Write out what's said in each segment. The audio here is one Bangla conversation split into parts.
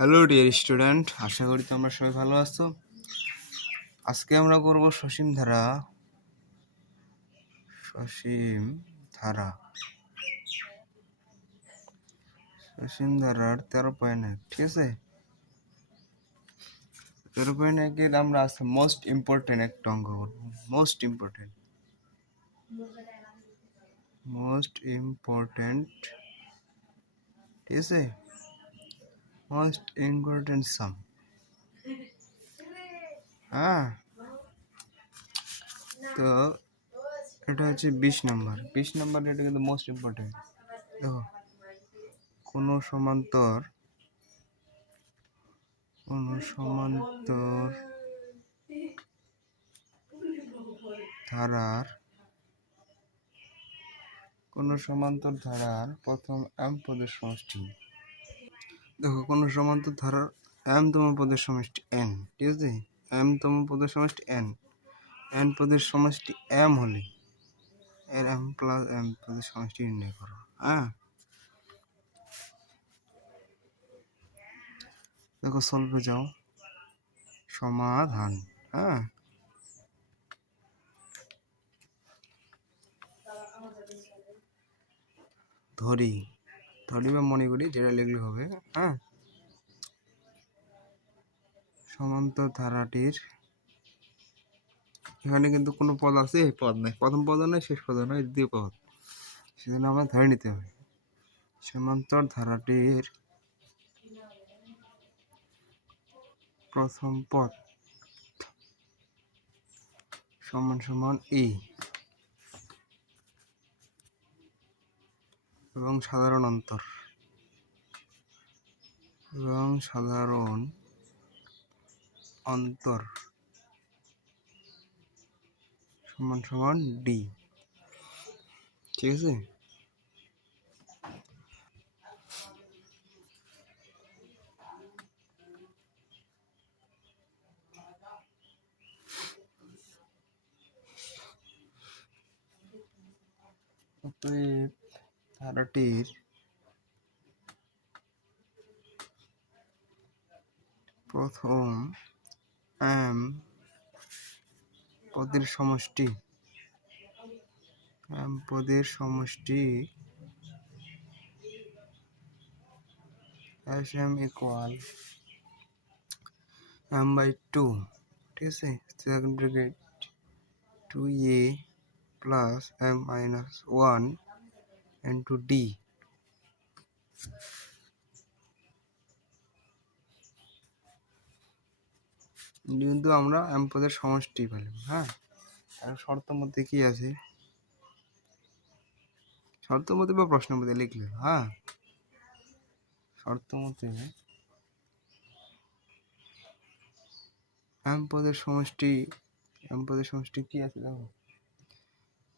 হ্যালো ডিয়ার স্টুডেন্ট, আশা করি তোমরা সবাই ভালো আছো। আজকে আমরা করব সসীম ধারা। সসীম ধারার 13.1, ঠিক আছে। 13.1 আমরা আজকে মোস্ট ইম্পর্টেন্ট একটা অঙ্ক করবো। মোস্ট ইম্পর্টেন্ট, ঠিক আছে। মোস্ট ইম্পর্টেন্ট সাম। হ্যাঁ, তো এটা হচ্ছে 20 নাম্বার। এটা কিন্তু মোস্ট ইম্পর্টেন্ট। দেখো, কোনো সমান্তর ধারার প্রথম m পদের সমষ্টি। দেখো, কোনো সমান্তর ধারার m তম পদের সমষ্টি n, ঠিক আছে। m তম পদের সমষ্টি n পদের সমষ্টি m হলে এর m প্লাস m পদের সমষ্টি নির্ণয় করো। হ্যাঁ, দেখো সলভে যাও, সমাধান। হ্যাঁ, ধরি বা মনে করি, যেটা লিখলে হবে। হ্যাঁ, সমান্তর ধারাটির, এখানে কিন্তু কোনো পদ আছে, পদ নাই, প্রথম পদ নয়, শেষ পদ নয়, দ্বিতীয় পদ, সেজন্য আমরা ধরে নিতে হবে। সমান্তর ধারাটির প্রথম পদ সমান সমান ই এবং সাধারণ অন্তর সমান সমান ডি, ঠিক আছে। অতএব ধারাটির প্রথম m পদের সমষ্টি m ইকুয়াল m/2, ঠিক আছে। Second bracket 2a plus m-1 into D. কিন্তু আমরা m পদের সমষ্টি পেলাম। হ্যাঁ, আর শর্ত মধ্যে কি আছে, শর্ত মধ্যে বা প্রশ্নের মধ্যে লিখলে। হ্যাঁ, শর্ত মধ্যে m পদের সমষ্টি কি আছে, দেখো,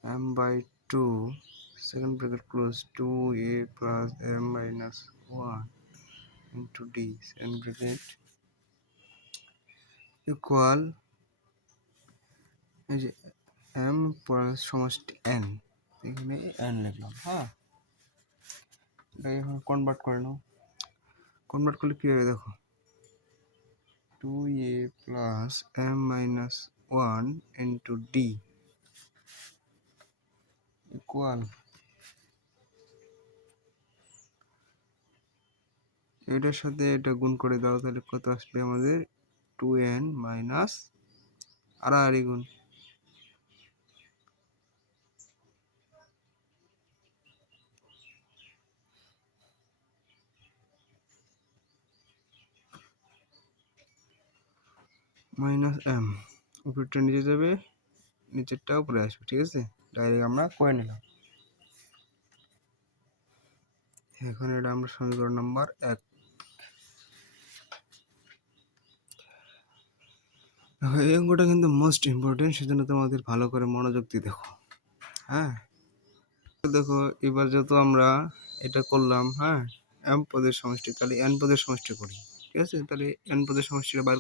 m/2 second bracket close 2a plus m-1 into D second bracket equal, এই যে m প্লাস সমষ্টি n, এখানে n লিখলাম। হ্যাঁ, এটাকে এখন কনভার্ট করে নাও। কনভার্ট করলে কি হবে, দেখো, 2a plus m-1 into D equal, এটার সাথে এটা গুণ করে দাও, তাহলে কত আসবে আমাদের, 2n মাইনাস আড়াআড়ি গুণ মাইনাস m, উপরটা নিচে যাবে, নিচেরটা উপরে আসবে, ঠিক আছে। ডাইরেক্ট আমরা করে নিলাম। এখন এটা আমরা সমীকরণ নাম্বার 1। এই অঙ্কটা কিন্তু মোস্ট ইম্পর্টেন্ট, সেজন্য তোমাদের ভালো করে মনোযোগ দিয়ে দেখো। হ্যাঁ, দেখো, এবার যত আমরা এটা করলাম, হ্যাঁ, m পদের সমষ্টি, তাহলে n পদের সমষ্টি করি, ঠিক আছে। তাহলে n পদের সমষ্টিটা বার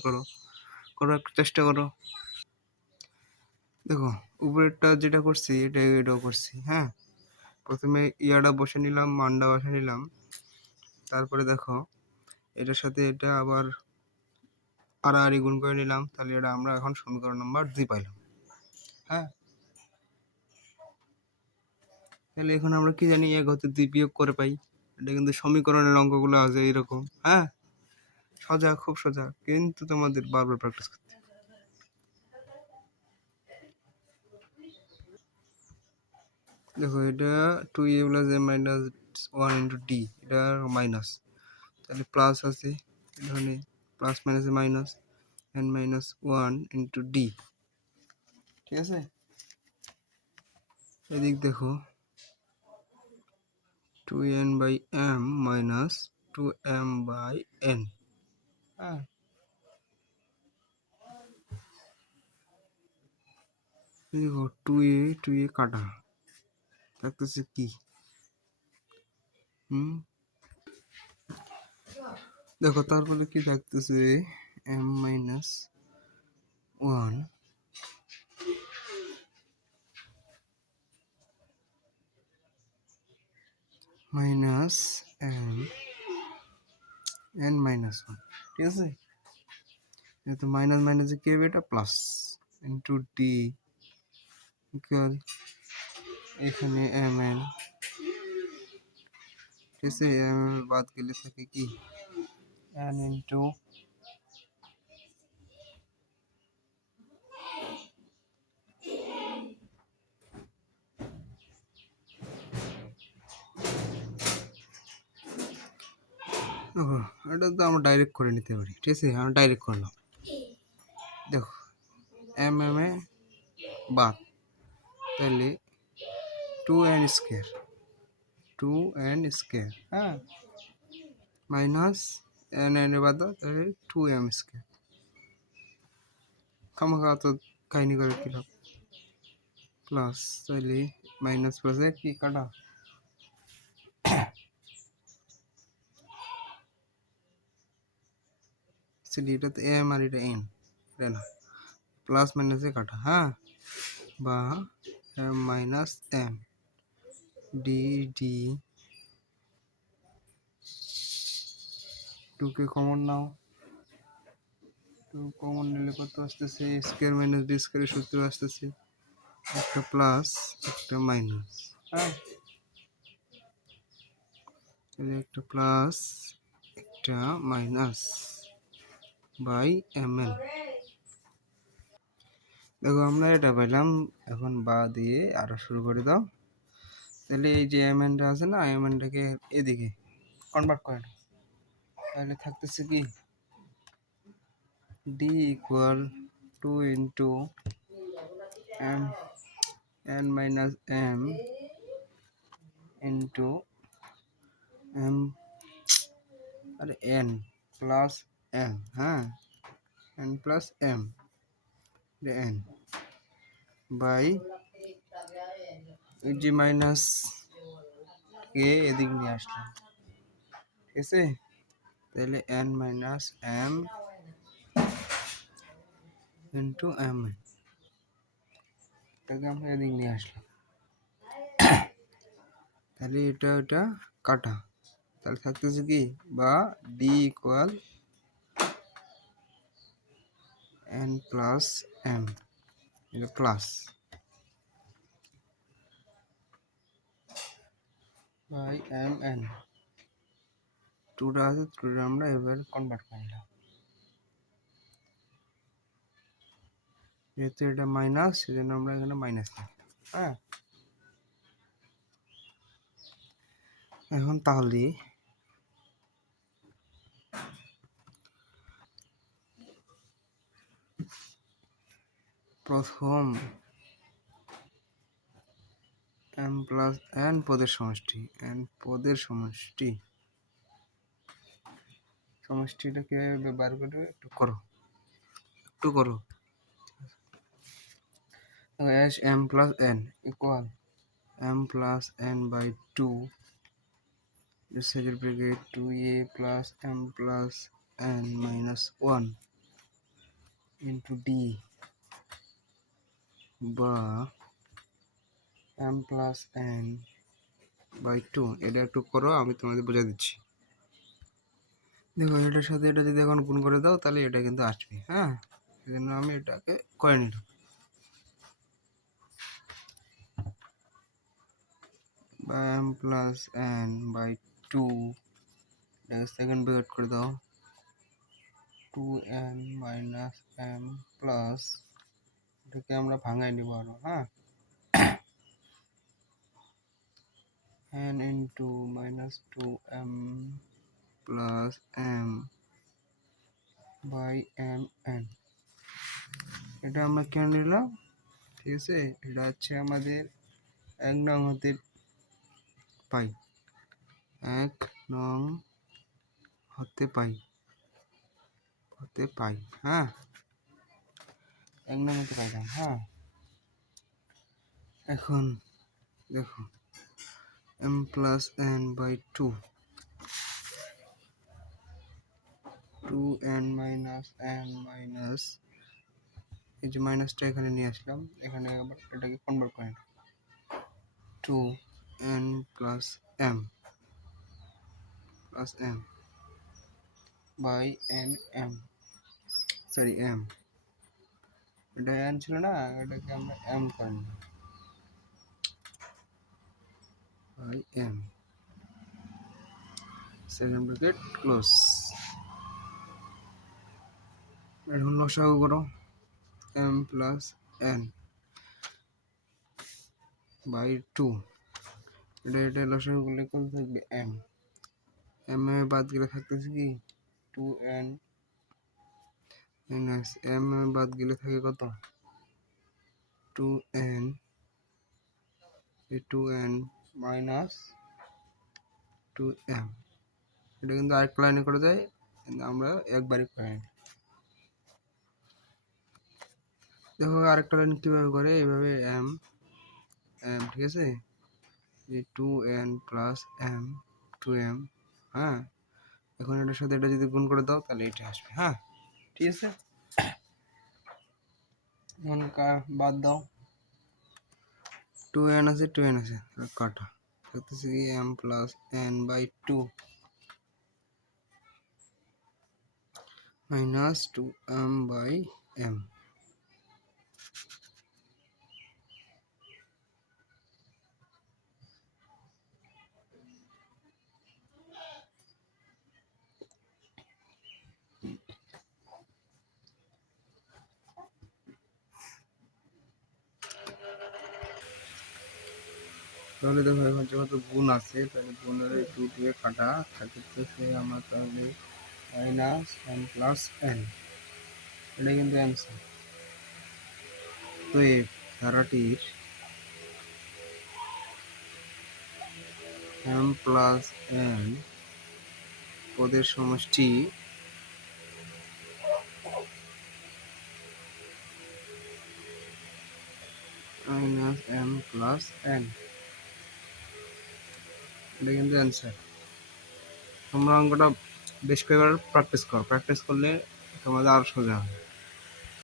করার চেষ্টা করো। দেখো, উপরেরটা যেটা করছি এটাও করছি। হ্যাঁ, প্রথমে ইয়াটা বসে নিলাম, মানটা বসে নিলাম, তারপরে দেখো এটার সাথে এটা আবার আড়াআড়ি গুণ করে নিলাম, তাহলে এটা আমরা এখন সমীকরণ নাম্বার 2 পাইলাম। হ্যাঁ, তাহলে এখন আমরা কি জানি, 1 হতে 2 বিয়োগ করে পাই। এটা কিন্তু সমীকরণের অঙ্কগুলো আছে এইরকম। হ্যাঁ, সোজা, খুব সোজা, কিন্তু তোমাদের বারবার প্র্যাকটিস করতে হবে। দেখো এটা 2a + a - 1 * d, এটা মাইনাস, তাহলে প্লাস আছে, এখানে প্লাস মাইনাসে মাইনাস, n - 1 * d, ঠিক আছে। এদিক দেখো 2n/m - 2m/n। হ্যাঁ, দেখো 2a কাটা থাকতেছে কি, দেখো তারপরে কি থাকতেছে, m - 1 মাইনাস n - 1, ঠিক আছে। যেহেতু মাইনাস মাইনাসে কি হবে, এটা প্লাস, ইন্টু ডি ইকুয়াল এখানে mn, ঠিক আছে। mn বাদ গেলে থাকে কি, n ইন্টু এটা তো আমরা ডাইরেক্ট করে নিতে পারি, ঠিক আছে। আমরা ডাইরেক্ট করলাম, দেখো এম এ বাদ, তাহলে 2n² হ্যাঁ, মাইনাস n বাদ দাও, তাহলে 2m²। খামাখা তো কাহিনি করে কি লাভ, প্লাস, তাহলে মাইনাস প্লাসে কি কাটা, এটা তো এম আর এটা এন, এটা না, প্লাস মাইনাসে কাটা, হ্যাঁ, বা m minus m d d, 2কে কমন নাও, 2 কমন নিলে কত আসতেছে, স্কোয়ার মাইনাস বি স্কোয়ারের সূত্র আসতেছে, একটা প্লাস একটা মাইনাস, হ্যাঁ, তাহলে একটা প্লাস একটা মাইনাস বাই এম এন। দেখো আমরা এটা পেলাম, এখন বা দিয়ে আরো শুরু করে দাও, তাহলে এই যে এম এনটা আছে না, এম এনটাকে এদিকে কনভার্ট করে দাও, তাহলে থাকতেছে কি, d equal 2 into m n minus m into m, আরে এন প্লাস এম, হ্যাঁ, n plus m, n by এই যে মাইনাস কে এদিক নিয়ে আসলাম, ঠিক আছে। তাহলে n minus m into m, এটাকে আমরা এদিক নিয়ে আসলাম, তাহলে এটা এটা কাটা, তাহলে থাকতেছে কি, বা d equal n plus m, এটা প্লাস বাই এম এন, 2টা আছে, 2টা আমরা এবার কনভার্ট করলাম, যেহেতু এটা মাইনাস সেজন্য আমরা এখানে মাইনাস লিখলাম, হ্যাঁ। এখন তাহলে প্রথম m প্লাস n পদের সমষ্টি, n পদের সমষ্টি, সমষ্টিটা কিভাবে বার করবে একটু করো, একটু করো। m plus n equal m plus n by 2 second bracket 2a plus m plus n minus 1 into d, বা m প্লাস n বাই 2, এটা একটু করো, আমি তোমাদের বোঝা দিচ্ছি। দেখো এটার সাথে এটা যদি এখন গুণ করে দাও তাহলে এটা কিন্তু আসবে, হ্যাঁ, সেজন্য আমি এটাকে করে নিলাম। বা m প্লাস n বাই 2, এটাকে সেকেন্ড ব্র্যাকেট করে দাও, 2n মাইনাস m প্লাস, এটাকে আমরা ভাঙাই নিব আরো, হ্যাঁ, n into minus 2m plus m by m n। এটা আমরা কেন নিলাম, ঠিক আছে, এটা হচ্ছে আমাদের 1 নং হতে পাই, 1 নং হতে পাই, হ্যাঁ, 1 নং হতে পাইলাম, হ্যাঁ। এখন দেখো m plus n by 2, 2n minus n minus, এই যে মাইনাসটা এখানে নিয়ে আসলাম, এখানে আবার এটাকে কনভার্ট করে 2n plus m by n m, sorry m, এটা n ছিল না, এটাকে আমরা m করে নিলাম, by m, second bracket close. এখন লসাগু করো, m প্লাস n বাই 2, এটা লসাগু করলে কত থাকবে, m, m এ বাদ গেলে থাকতেছে কি 2n মাইনাস m এ বাদ গেলে থাকে কত 2n, এই 2n মাইনাস 2m, এটা কিন্তু আরেকটা লাইনে করে যায়, কিন্তু আমরা একবারই করে নিই। দেখো আরেকটা লাইন কিভাবে করে, এইভাবে m m, ঠিক আছে, যে 2n প্লাস m 2m, হ্যাঁ, এখন এটার সাথে এটা যদি গুণ করে দাও তাহলে এটা আসবে, হ্যাঁ, ঠিক আছে। এখন বাদ দাও, 2n আছে, 2n আছে, কাটা থাকতেছে কি m plus n by 2 minus 2m by m। তাহলে দেখো এখন যেহেতু গুণ আছে, তাহলে গুণের এই 2 দিয়ে কাটা থাকতেছে আমার, তাহলে মাইনাস m প্লাস n, এটা কিন্তু অ্যান্সার। তো এই ধারাটির m প্লাস n পদের সমষ্টি মাইনাস m প্লাস n, এটা কিন্তু অ্যান্সার। তোমরা অঙ্কটা বেশ কয়েকবার প্র্যাকটিস করো, প্র্যাকটিস করলে তোমাদের আরো সোজা হবে।